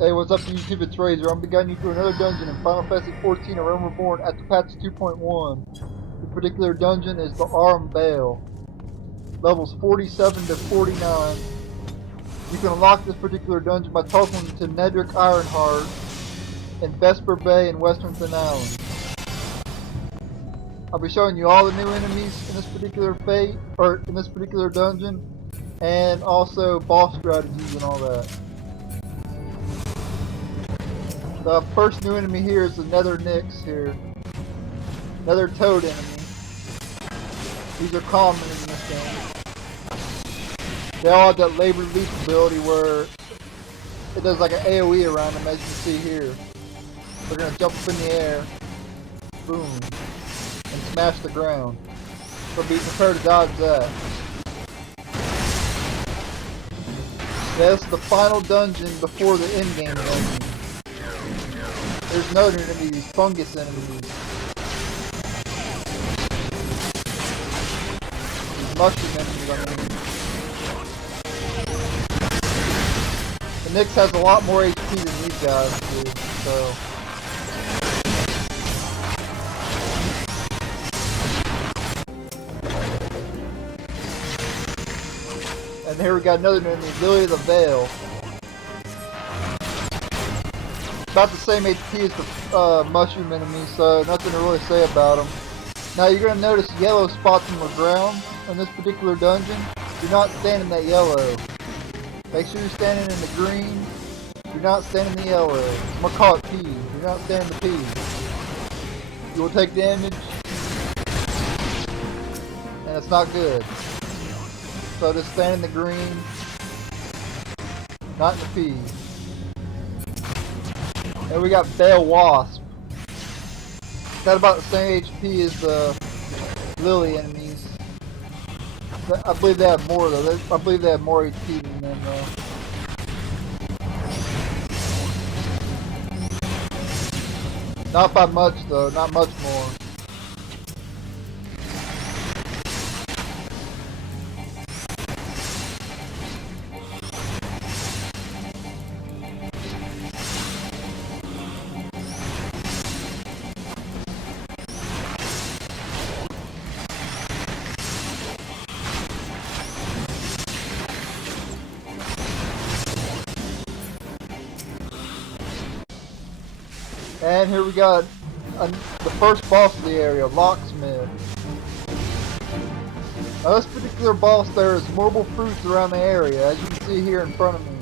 Hey, what's up YouTube? It's Razor. I'm guiding you through another dungeon in Final Fantasy XIV Auram Reborn at the patch 2.1. The particular dungeon is the Auram Vale. Levels 47 to 49. You can unlock this particular dungeon by teleporting to Nedrick Ironheart in Vesper Bay in Western Thin Island. I'll be showing you all the new enemies in this particular dungeon, and also boss strategies and all that. The first new enemy here is the Nether Nyx here. Nether Toad enemy. These are common in this game. They all have that labor leap ability where it does like an AoE around them, as you can see here. They're going to jump up in the air, boom, and smash the ground. So be prepared to dodge that. Yeah, this is the final dungeon before the end game dungeon. There's no enemies, fungus enemies. These mushroom enemies, I mean. The Nyx has a lot more HP than these guys do, so. And here we got another enemy, Lily of the Vale. About the same HP as the mushroom enemies, so nothing to really say about them. Now you're going to notice yellow spots on the ground in this particular dungeon. Do not stand in that yellow. Make sure you're standing in the green. Do not stand in the yellow. I'm going to call it P. Do not stand in the P. You will take damage, and it's not good. So just stand in the green, not in the P. And we got Bale Wasp. Got about the same HP as the Lily enemies. I believe they have more though. I believe they have more HP than them though. Not by much though, not much more. And here we got the first boss of the area, Locksmith. Now this particular boss, there is multiple fruits around the area, as you can see here in front of me.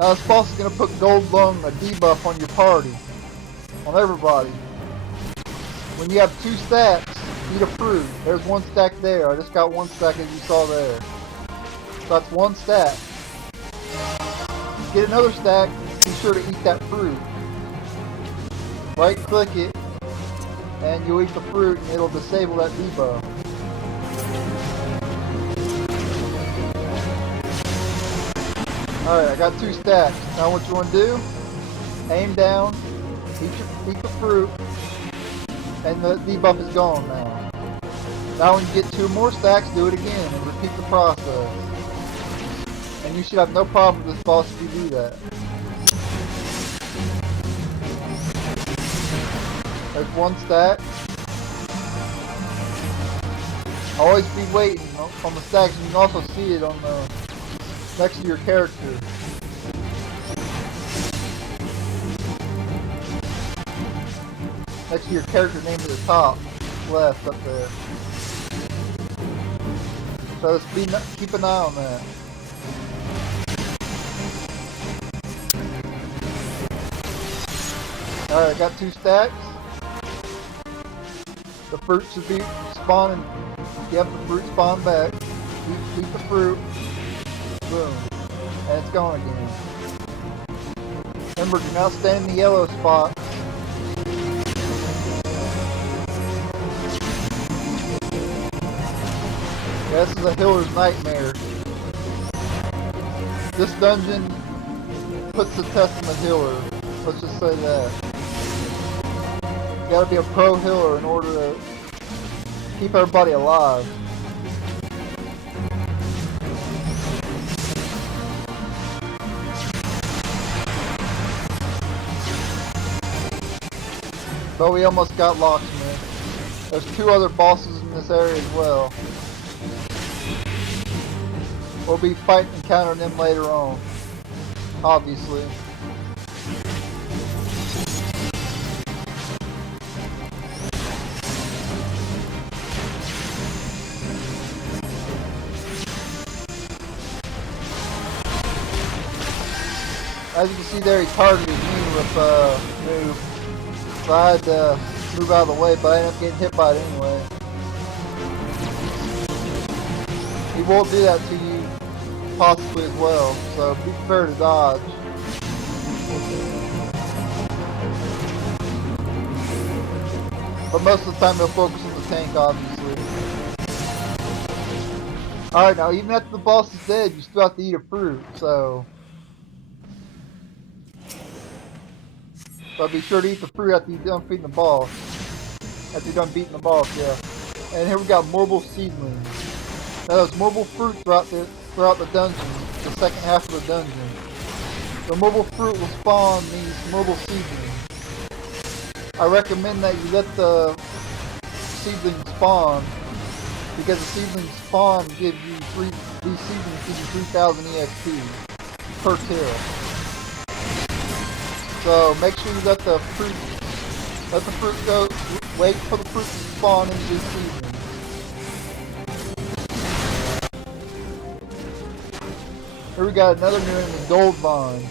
Now this boss is going to put gold lung, a debuff on your party, on everybody. When you have 2 stacks, eat a fruit. There's 1 stack there. I just got 1 stack as you saw there. So that's 1 stack. Get another stack. Be sure to eat that fruit. Right click it and you'll eat the fruit and it'll disable that debuff. Alright, I got 2 stacks. Now what you want to do, aim down, eat the fruit, and the debuff is gone now. Now when you get 2 more stacks, do it again and repeat the process. And you should have no problem with this boss if you do that. There's 1 stack. Always be waiting on the stacks. You can also see it on the next to your character. Next to your character name at the top left up there. So just keep an eye on that. Alright, I got 2 stacks. The fruit should be spawning. Yep, the fruit spawned back. Eat the fruit. Boom. And it's gone again. Remember, do not stand in the yellow spot. Yeah, this is a healer's nightmare. This dungeon puts the test on the healer. Let's just say that. You gotta be a pro healer in order to keep everybody alive. But we almost got Locksmith. There's 2 other bosses in this area as well. We'll be fighting and countering them later on, obviously. As you can see there, he targeted me with move. So I had to move out of the way, but I ended up getting hit by it anyway. He won't do that to you, possibly as well, so be prepared to dodge. But most of the time he'll focus on the tank, obviously. Alright, now even after the boss is dead, you still have to eat a fruit, so... But be sure to eat the fruit after you're done feeding the boss. After you're done beating the boss, yeah. And here we got mobile seedlings. Now there's mobile fruit throughout the dungeon, the second half of the dungeon. The mobile fruit will spawn these mobile seedlings. I recommend that you let the seedlings spawn, because the seedlings spawn gives you these seedlings give you 3,000 EXP per kill. So make sure you let the fruit go, wait for the fruit to spawn into these seedlings. Here we got another new enemy, Gold Vine.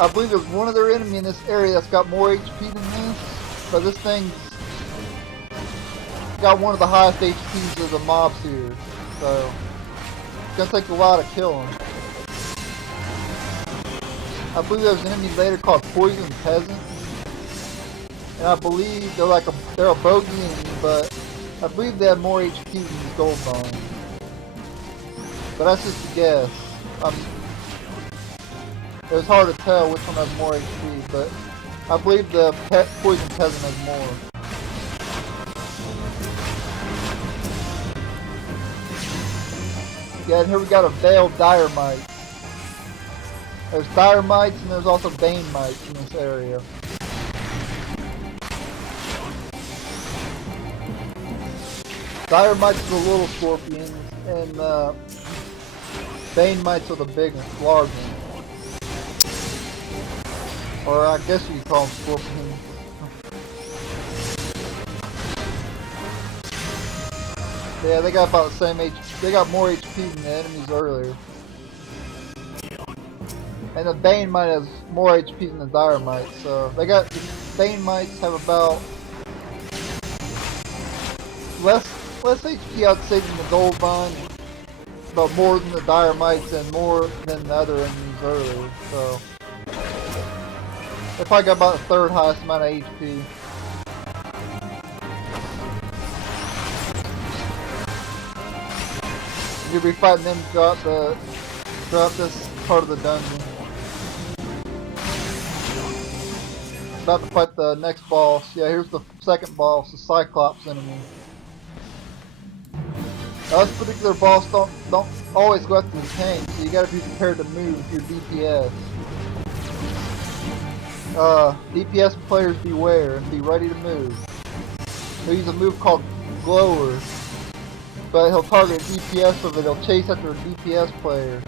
I believe there's one other enemy in this area that's got more HP than this, but this thing's got one of the highest HPs of the mobs here, so it's gonna take a while to kill him. I believe there's an enemy later called Poison Peasant, and I believe they're a bogey enemy, but I believe they have more HP than the Gold Vine. But that's just a guess. It was hard to tell which one has more HP, but I believe the Poison Peasant has more. Yeah, and here we got a Veiled Diremite. There's Diremites and there's also Bane Mites in this area. Diremites are the little scorpions, and Bane Mites are the big ones, large ones. Or I guess you could call them scorpions. Yeah, they got about the same HP. They got more HP than the enemies earlier. And the Bane Mite has more HP than the Diremite, so the Bane Mites have about less HP, I'd say, than the Gold Vine, but more than the Diremites and more than the other enemies earlier. So they probably got about the 3rd highest amount of HP. You'll be fighting them throughout this part of the dungeon. About to fight the next boss. Yeah, here's the second boss, the Cyclops enemy. Now, this particular boss don't always go after the tank, so you gotta be prepared to move with your DPS. DPS players beware and be ready to move. He'll use a move called Glower, but he'll target DPS with it. He'll chase after a DPS player.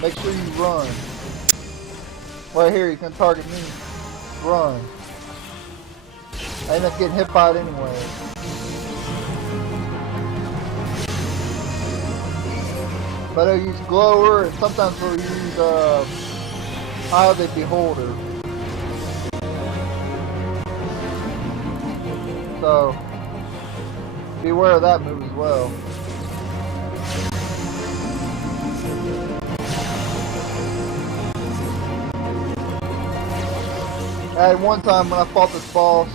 Make sure you run. Right here, you can target me. Run. I end up getting hit by it anyway. But he'll use Glower, and sometimes he'll use Eye of the Beholder. So beware of that move as well. I had one time when I fought this boss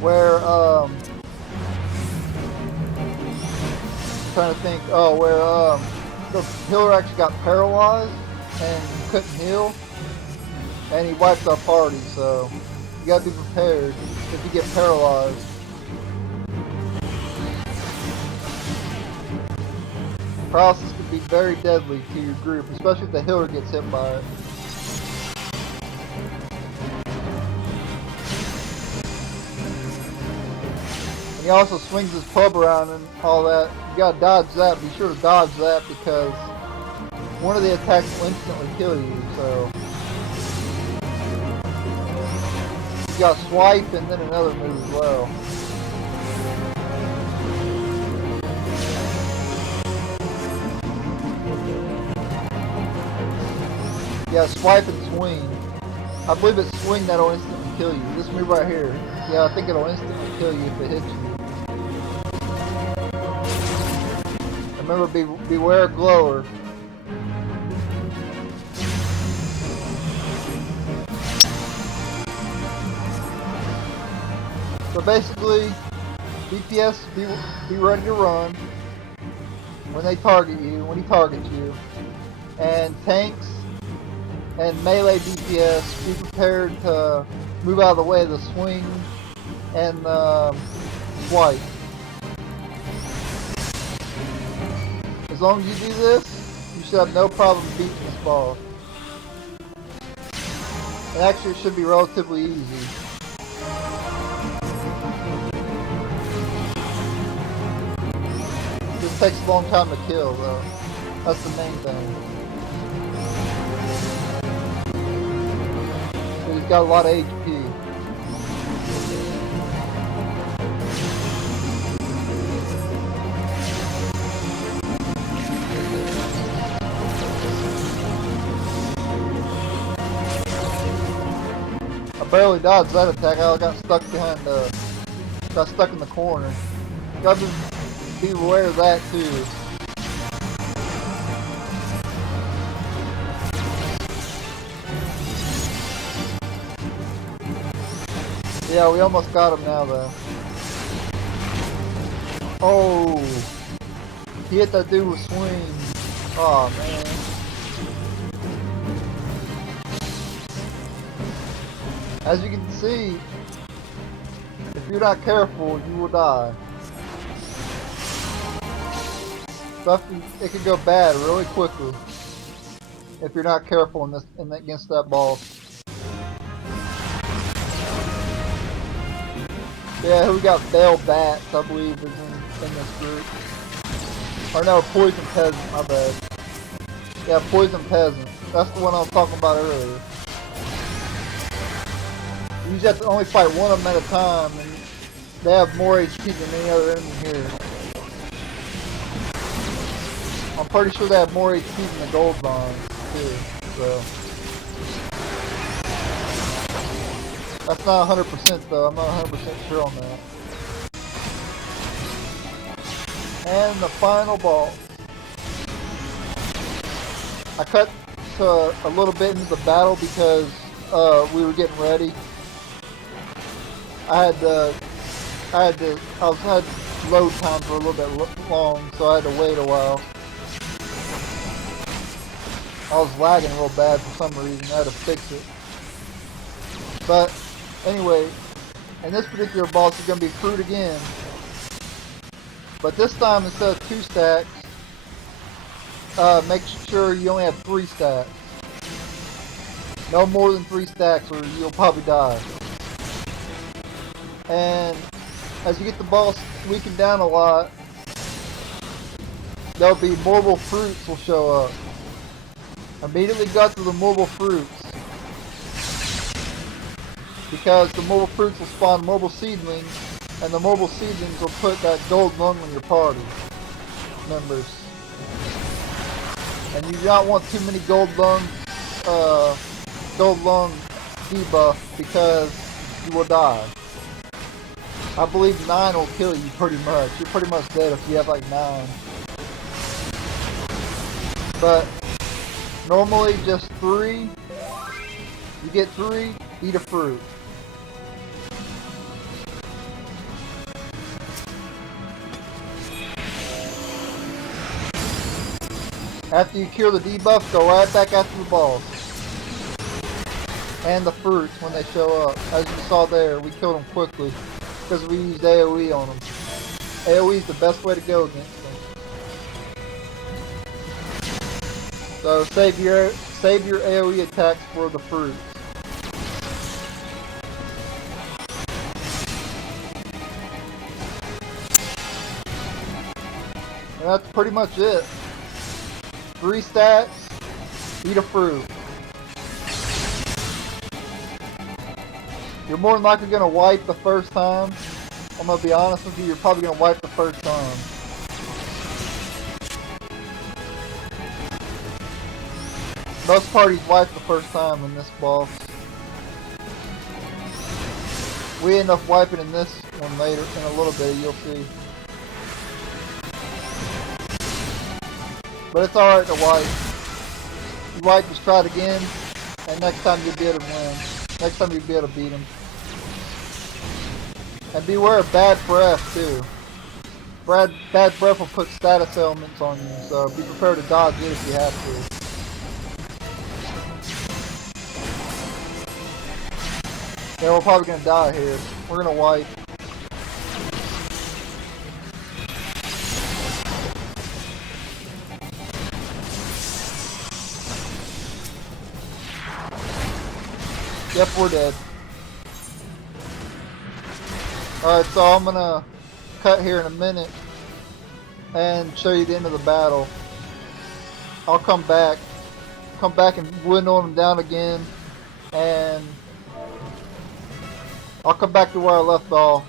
where trying to think, where the healer actually got paralyzed and couldn't heal, and he wiped our party, so you gotta be prepared if you get paralyzed. Paralysis could be very deadly to your group, especially if the healer gets hit by it. he also swings his club around and all that. You gotta dodge that. Be sure to dodge that because one of the attacks will instantly kill you. So you got swipe and then another move as well. Yeah, swipe and swing. I believe it's swing that'll instantly kill you. This move right here. Yeah, I think it'll instantly kill you if it hits you. Remember, beware glower. So basically, DPS be ready to run when they target you, when he targets you, and tanks and melee DPS be prepared to move out of the way of the swing and swipe. As long as you do this, you should have no problem beating this boss. And actually, it should be relatively easy. This takes a long time to kill, though. That's the main thing. He's got a lot of HP. I barely dodged that attack. I got stuck behind got stuck in the corner. Got to be aware of that too. Yeah, we almost got him now though. Oh, he hit that dude with swing. Oh man. As you can see, if you're not careful, you will die. It can go bad really quickly if you're not careful against that boss. Yeah, we got Bale Bats, I believe, is in this group. Or no, Poison Peasant, my bad. Yeah, Poison Peasant. That's the one I was talking about earlier. You just have to only fight one of them at a time, and they have more HP than any other enemy here. I'm pretty sure they have more HP than the gold bonds, too, so. That's not 100% though, I'm not 100% sure on that. And the final boss. I cut a little bit into the battle because we were getting ready. I had load time for a little bit long, so I had to wait a while. I was lagging real bad for some reason, I had to fix it. But anyway, and this particular boss is going to be fruit again. But this time, instead of 2 stacks, make sure you only have 3 stacks. No more than 3 stacks or you'll probably die. And as you get the boss weakened down a lot, there'll be mobile fruits will show up. Immediately go through the mobile fruits, because the mobile fruits will spawn mobile seedlings, and the mobile seedlings will put that gold lung on your party members. And you do not want too many gold lung debuff, because you will die. I believe 9 will kill you pretty much. You're pretty much dead if you have like 9. But normally just 3. You get 3, eat a fruit. After you cure the debuff, go right back after the boss. And the fruits when they show up. As you saw there, we killed them quickly because we used AoE on them. AoE is the best way to go against them. So save your AoE attacks for the fruits. And that's pretty much it. 3 stacks, eat a fruit. You're more than likely going to wipe the first time. I'm going to be honest with you, you're probably going to wipe the first time. Most parties wipe the first time in this boss. We end up wiping in this one later, in a little bit, you'll see. But it's alright to wipe. You wipe, just try it again, and next time you'll be able to win. Next time you'll be able to beat him. And beware of bad breath, too. Bad breath will put status elements on you, so be prepared to dodge it if you have to. Yeah, we're probably gonna die here. We're gonna wipe. Yep, we're dead. Alright, so I'm gonna cut here in a minute and show you the end of the battle. I'll come back and winnow them down again, and I'll come back to where I left off.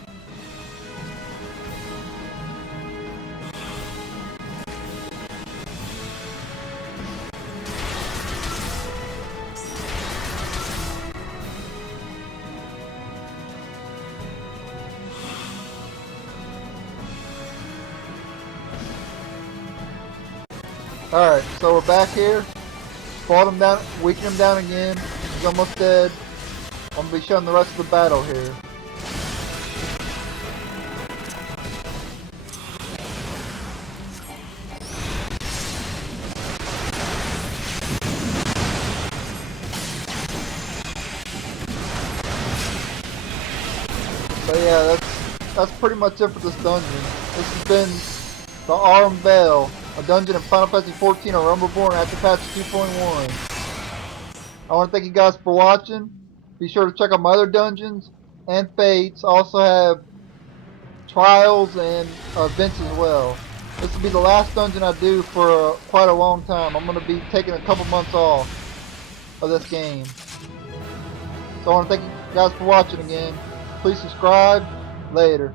Alright, so we're back here. Fought him down, weakened him down again. He's almost dead. I'm going to be showing the rest of the battle here. So yeah, that's pretty much it for this dungeon. This has been the Auram Vale, a dungeon in Final Fantasy XIV or Auram Vale after patch 2.1. I want to thank you guys for watching. Be sure to check out my other dungeons and fates. I also have trials and events as well. This will be the last dungeon I do for quite a long time. I'm going to be taking a couple months off of this game. So I want to thank you guys for watching again. Please subscribe. Later.